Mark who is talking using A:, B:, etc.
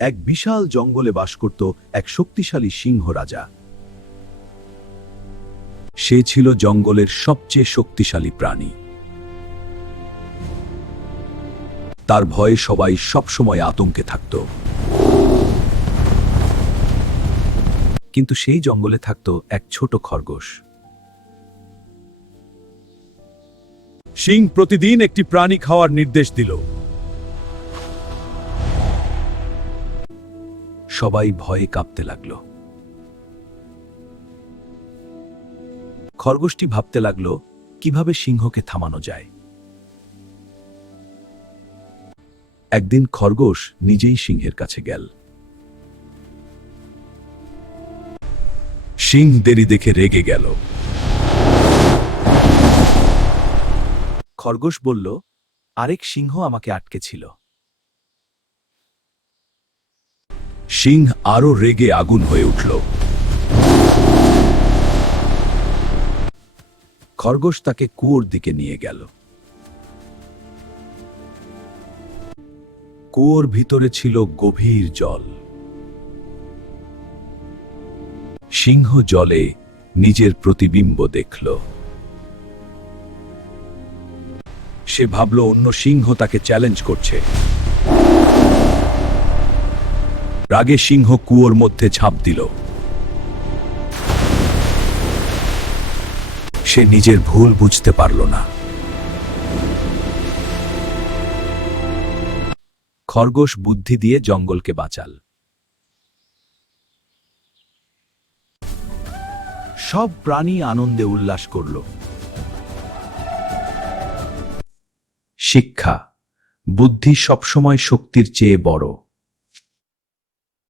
A: এক বিশাল জঙ্গলে বাস করত এক শক্তিশালী সিংহ রাজা। সে ছিল জঙ্গলের সবচেয়ে শক্তিশালী প্রাণী। তার ভয়ে সবাই সবসময় আতঙ্কে থাকত। কিন্তু সেই জঙ্গলে থাকত এক ছোট খরগোশ। সিং প্রতিদিন একটি প্রাণী খাওয়ার নির্দেশ দিল। সবাই ভয়ে কাঁপতে লাগল। খরগোশটি ভাবতে লাগল, কীভাবে সিংহকে থামানো যায়? একদিন খরগোশ নিজেই সিংহের কাছে গেল। সিং দেরি দেখে রেগে গেল। খরগোশ বলল, আরেক সিংহ আমাকে আটকে ছিল সিংহ আরও রেগে আগুন হয়ে উঠল। খরগোশ তাকে কুয়োর দিকে নিয়ে গেল। কুয়োর ভিতরে ছিল গভীর জল। সিংহ জলে নিজের প্রতিবিম্ব দেখল। সে ভাবল অন্য সিংহ তাকে চ্যালেঞ্জ করছে। রাগে সিংহ কুয়োর মধ্যে ঝাঁপ দিল। সে নিজের ভুল বুঝতে পারল না। খরগোশ বুদ্ধি দিয়ে জঙ্গলকে বাঁচাল। সব প্রাণী আনন্দে উল্লাস করল। শিক্ষা, বুদ্ধি সবসময় শক্তির চেয়ে বড়।